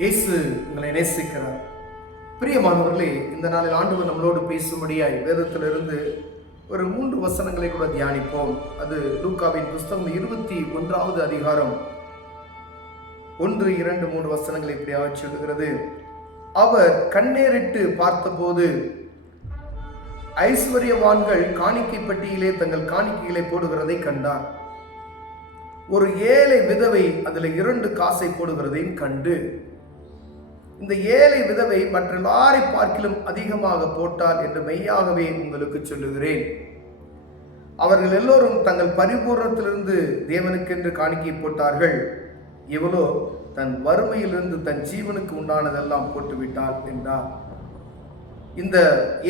இயேசு உங்களை நேசிக்கிறார். பிரியமானவர்களே, இந்த நாளில் ஆண்டவர் நம்மளோடு பேசும்படியாய் வேதத்திலிருந்து ஒரு 3 வசனங்களை கூட தியானிப்போம். அது லூக்காவின் புஸ்தகம் 21வது அதிகாரம் 1, 2, 3 வசனங்களை இப்படியாக சொல்லுகிறது. அவர் கண்ணேறிட்டு பார்த்தபோது ஐஸ்வர்யவான்கள் காணிக்கை பெட்டியிலே தங்கள் காணிக்கைகளை போடுகிறதை கண்டார். ஒரு ஏழை விதவை அதில் 2 காசை போடுகிறதையும் கண்டு, இந்த ஏழை விதவை மற்ற எல்லாரை பார்க்கிலும் அதிகமாக போட்டார் என்று மெய்யாகவே உங்களுக்கு சொல்லுகிறேன். அவர்கள் எல்லோரும் தங்கள் பரிபூர்ணத்திலிருந்து தேவனுக்கென்று காணிக்கை போட்டார்கள். இவளோ தன் வறுமையிலிருந்து தன் ஜீவனுக்கு உண்டானதெல்லாம் போட்டுவிட்டாள் என்றார். இந்த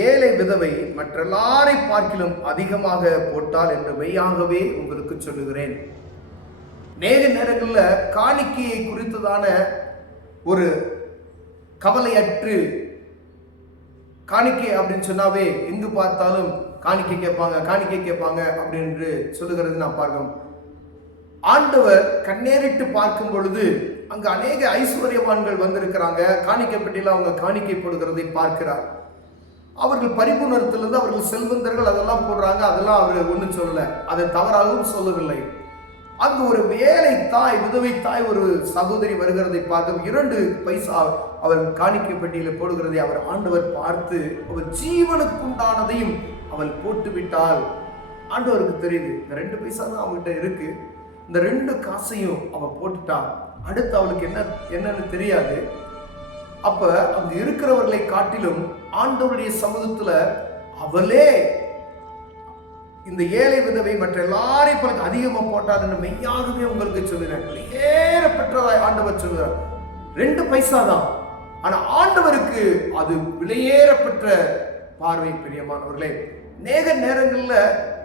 ஏழை விதவை மற்ற எல்லாரை பார்க்கிலும் அதிகமாக போட்டாள் என்று மெய்யாகவே உங்களுக்கு சொல்லுகிறேன். நேரங்களில் காணிக்கையை குறித்ததான ஒரு கவலையற்று, காணிக்கை அப்படின்னு சொன்னாவே எங்கு பார்த்தாலும் காணிக்கை கேட்பாங்க அப்படின்னு சொல்லுகிறது நான் பார்க்கிறோம். ஆண்டவர் கண்ணேறிட்டு பார்க்கும் பொழுது அங்கு அநேக ஐஸ்வர்யவான்கள் வந்திருக்கிறாங்க. காணிக்கை பெட்டியில் அவங்க காணிக்கை போடுகிறதை பார்க்கிறார். அவர்கள் பரிபூர்ணத்திலிருந்து அவர்கள் செல்வந்தர்கள் அதெல்லாம் போடுறாங்க. அதெல்லாம் அவர் ஒன்றும் சொல்லலை, அதை தவறாகவும் சொல்லவில்லை. அங்கு ஒரு ஏழை தாய், விதவை தாய், ஒரு சகோதரி வருகிறதை பார்த்து 2 பைசா அவர் காணிக்கை பெட்டியில் போடுகிறதை அவர் ஆண்டவர் பார்த்து, அவர் ஜீவனுக்குண்டானதையும் அவள் போட்டு விட்டாள். ஆண்டவருக்கு தெரியுது, இந்த 2 பைசா தான் அவங்ககிட்ட இருக்கு, இந்த 2 காசையும் அவள் போட்டுட்டா. அடுத்து அவளுக்கு என்னன்னு தெரியாது. அப்ப அங்கு இருக்கிறவர்களை காட்டிலும் ஆண்டவருடைய சமூகத்துல அவளே இந்த ஏழை விதவை மற்ற எல்லாரையும் பலருக்கு அதிகமாக போட்டார் என்று மெய்யாகவே உங்களுக்கு சொல்லுகிறேன். விலையேறப்பெற்றதாய் ஆண்டவர் சொல்கிறார். 2 பைசா தான், ஆனா ஆண்டவருக்கு அது விலையேறப்பெற்ற பார்வை. பிரியமானவர்களே, நேரங்கள்ல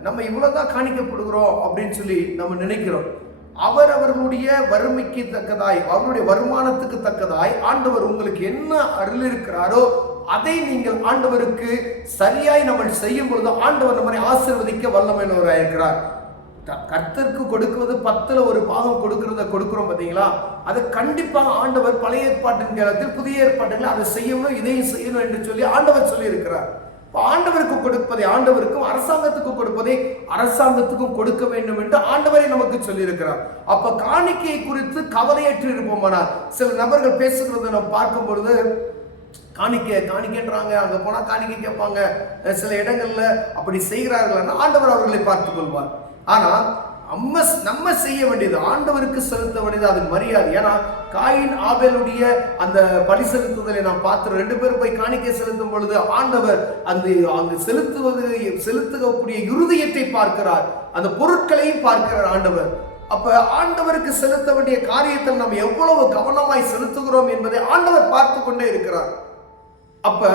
நம்ம இவ்வளவுதான் காணிக்கப்படுகிறோம் அப்படின்னு சொல்லி நம்ம நினைக்கிறோம். அவர்களுடைய வறுமைக்கு தக்கதாய், அவருடைய வருமானத்துக்கு தக்கதாய் ஆண்டவர் உங்களுக்கு என்ன அருள் இருக்கிறாரோ அதை நீங்கள் ஆண்டவருக்கு சரியாய் நம்ம செய்யும் பொழுது ஆண்டவர் நம்மை ஆசீர்வதிக்க வல்லமையுள்ளவராக இருக்கிறார். கர்த்தருக்கு கொடுக்குவது 10ல் 1 பாகம் கொடுக்கிறோம் பார்த்தீங்களா? அதை கண்டிப்பாக ஆண்டவர் பழைய ஏற்பாட்டின் காலத்தில் புதிய ஏற்பாட்டில் அதை செய்யணும், இதையும் செய்யணும் என்று சொல்லி ஆண்டவர் சொல்லி இருக்கிறார். ஆண்டவருக்கு கொடுப்பதை ஆண்டவருக்கும், அரசாங்கத்துக்கு கொடுப்பதை அரசாங்கத்துக்கும் கொடுக்க வேண்டும் என்று ஆண்டவரை நமக்கு சொல்லி இருக்கிறார். அப்ப காணிக்கையை குறித்து கவலையற்று இருப்போமானால், சில நபர்கள் பேசுகிறத நம்ம பார்க்கும் பொழுது காணிக்கைன்றாங்க, அங்க போனா காணிக்கை கேட்பாங்க, சில இடங்கள்ல அப்படி செய்கிறார்கள். ஆண்டவர் அவர்களை பார்த்துக் கொள்வார். ஆனா நம்ம செய்ய வேண்டியது, ஆண்டவருக்கு செலுத்த வேண்டியது அது மரியாதை. ஏன்னா காயின் ஆபேலுடைய அந்த பலி செலுத்துதலை நான் பார்த்து 2 பேரும் போய் காணிக்கை செலுத்தும் பொழுது ஆண்டவர் அங்கு செலுத்தக்கூடிய இருதயத்தை பார்க்கிறார், அந்த பொருட்களையும் பார்க்கிறார் ஆண்டவர். அப்ப ஆண்டவருக்கு செலுத்த வேண்டிய காரியத்தில் நம்ம எவ்வளவு கவனமாய் செலுத்துகிறோம் என்பதை ஆண்டவர் பார்த்து கொண்டே இருக்கிறார். அப்ப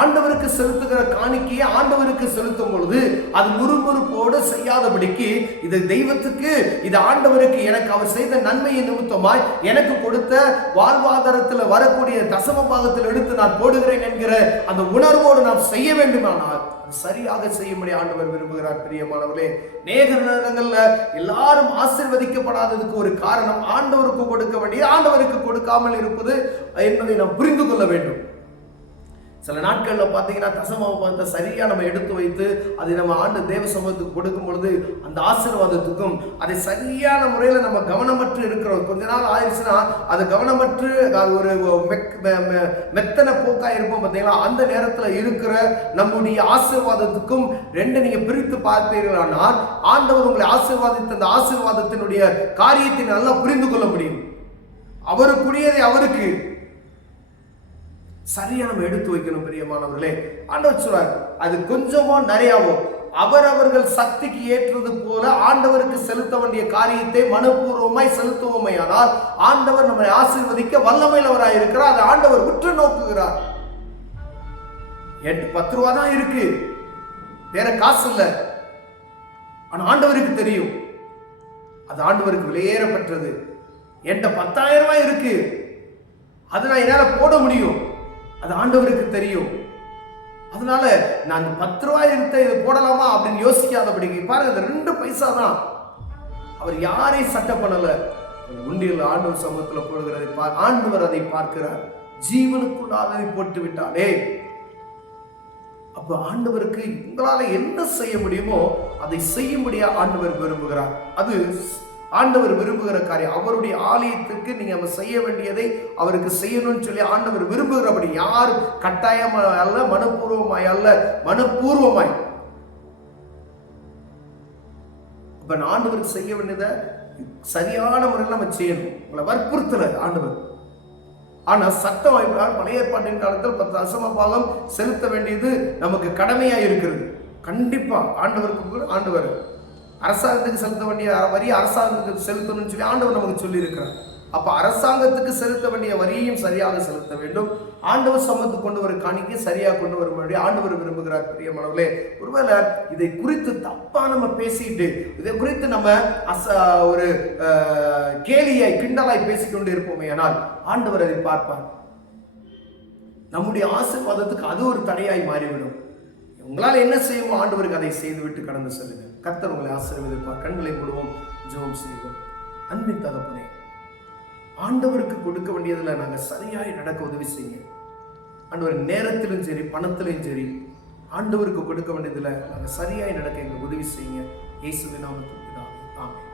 ஆண்டவருக்கு செலுத்துகிற காணிக்கையை ஆண்டவருக்கு செலுத்தும் பொழுது அது முறுமுறுப்போடு செய்யாதபடிக்கு, இது தெய்வத்துக்கு, இது ஆண்டவருக்கு எனக்கு அவர் செய்த நன்மையை நிமித்தமாய் எனக்கு கொடுத்த வாழ்வாதாரத்தில் வரக்கூடிய தசம பாகத்தில் எடுத்து நான் போடுகிறேன் என்கிற அந்த உணர்வோடு நாம் செய்ய வேண்டுமானால் சரியாக செய்யும்படி ஆண்டவர் விரும்புகிறார். பிரியமானவர்களே, நேரங்கள்ல எல்லாரும் ஆசீர்வதிக்கப்படாததுக்கு ஒரு காரணம் ஆண்டவருக்கு கொடுக்க வேண்டிய ஆண்டவருக்கு கொடுக்காமல் இருப்பது என்பதை நாம் புரிந்து கொள்ள வேண்டும். சில நாட்கள்ல பார்த்தீங்கன்னா தசமாவை பார்த்த சரியா நம்ம எடுத்து வைத்து அதை நம்ம ஆண்டு தேவ சமூகத்துக்கு கொடுக்கும் பொழுது அந்த ஆசீர்வாதத்துக்கும் அதை சரியான முறையில் நம்ம கவனமற்று இருக்கிறோம். கொஞ்ச நாள் ஆயிடுச்சுன்னா அது கவனமற்று ஒரு மெத்தன போக்காக இருப்போம் பார்த்தீங்களா? அந்த நேரத்தில் இருக்கிற நம்முடைய ஆசீர்வாதத்துக்கும் 2 நீங்க பிரித்து பார்த்தீர்களானால் ஆண்டவர் உங்களை ஆசீர்வாதித்த அந்த ஆசீர்வாதத்தினுடைய காரியத்தை நல்லா புரிந்து கொள்ள முடியும். அவருக்குரியதை அவருக்கு சரியா நம்ம எடுத்து வைக்கணும். பிரியமானவர்களே, ஆண்டவர் சொல்றார், அது கொஞ்சமோ நிறையாவோ அவரவர்கள் சக்திக்கு ஏற்றது போல ஆண்டவருக்கு செலுத்த வேண்டிய காரியத்தை மனப்பூர்வமாய் செலுத்துவோமையானால் ஆண்டவர் நம்மை ஆசீர்வதிக்க வல்லமையுள்ளவராய் இருக்கிறார். அதை ஆண்டவர் உற்று நோக்குகிறார். 10 ரூபா தான் இருக்கு, வேற காசு இல்லை. ஆனா ஆண்டவருக்கு தெரியும், அது ஆண்டவருக்கு விலையேறப்பட்டது. என்கிட்ட 10,000 ரூபாய் இருக்கு, அது நான் என்னால போட முடியும், அது ஆண்டவருக்கு தெரியும். அதனால நான் 10 ரூபாய் எடுத்த இது போடலாமா அப்படின்னு யோசிக்காதபடி பாருங்க, 2 பைசா தான். அவர் யாரையும் சட்டை பண்ணல, உண்டியல் ஆண்டவர் சமூகத்தில் போடுகிறதை ஆண்டவர் அதை பார்க்கிறார். ஜீவனுக்குள்ளாக அதை போட்டு விட்டாலே, அப்ப ஆண்டவருக்கு உங்களால என்ன செய்ய முடியுமோ அதை செய்யும்படியா ஆண்டவர் விரும்புகிறார். அது ஆண்டவர் விரும்புகிற காரியம். அவருடைய ஆலயத்துக்கு நீங்க செய்ய வேண்டியதை அவருக்கு செய்யணும்னு சொல்லி ஆண்டவர் விரும்புகிறபடி, யார் கட்டாயமாய் அல்ல, மனப்பூர்வமாய் அல்ல, மனப்பூர்வமாய். இப்ப ஆண்டவருக்கு செய்ய வேண்டியதை சரியான முறையில் நம்ம செய்யணும். உங்களை வற்புறுத்தல ஆண்டவர். ஆனா சட்டம் வாய்ப்பால் பழைய ஏற்பாட்டின் காலத்தில் 10 தசம பாகம் செலுத்த வேண்டியது நமக்கு கடமையா இருக்கிறது. கண்டிப்பா ஆண்டவருக்கு ஆண்டவர் அரசாங்கத்துக்கு செலுத்த வேண்டிய வரி அரசாங்கத்துக்கு செலுத்தணும்னு சொல்லி ஆண்டவர் நமக்கு சொல்லி இருக்கிறார். அப்ப அரசாங்கத்துக்கு செலுத்த வேண்டிய வரியையும் சரியாக செலுத்த வேண்டும். ஆண்டவர் சமத்துக்கு கொண்டு வர காணிக்கை சரியாக கொண்டு வரும்படி ஆண்டவர் விரும்புகிறார். பிரியமானவர்களே, ஒருவேளை இதை குறித்து தப்பா நம்ம பேசிட்டு, இதை குறித்து நம்ம ஒரு கேலியாய் கிண்டலாய் பேசிக்கொண்டு இருப்போமே, ஆனால் ஆண்டவர் அதை பார்ப்பார். நம்முடைய ஆசீர்வாதத்துக்கு அது ஒரு தடையாய் மாறிவிடும். உங்களால் என்ன செய்யுமோ ஆண்டவருக்கு அதை செய்துவிட்டு கடந்து செல்லுங்க. கர்த்தர் உங்களை ஆசீர்வதிப்பார். கண்களை மூடுவோம், ஜெபம் செய்வோம். அன்பின் தகப்பனே, ஆண்டவருக்கு கொடுக்க வேண்டியதில் நாங்கள் சரியாய் நடக்க உதவி செய்யுங்க. ஆண்டவர் நேரத்திலும் சரி பணத்திலும் சரி ஆண்டவருக்கு கொடுக்க வேண்டியதில் நாங்கள் சரியாய் நடக்க எங்களுக்கு உதவி செய்யுங்க. இயேசுவின் நாமத்தில் ஆமென்.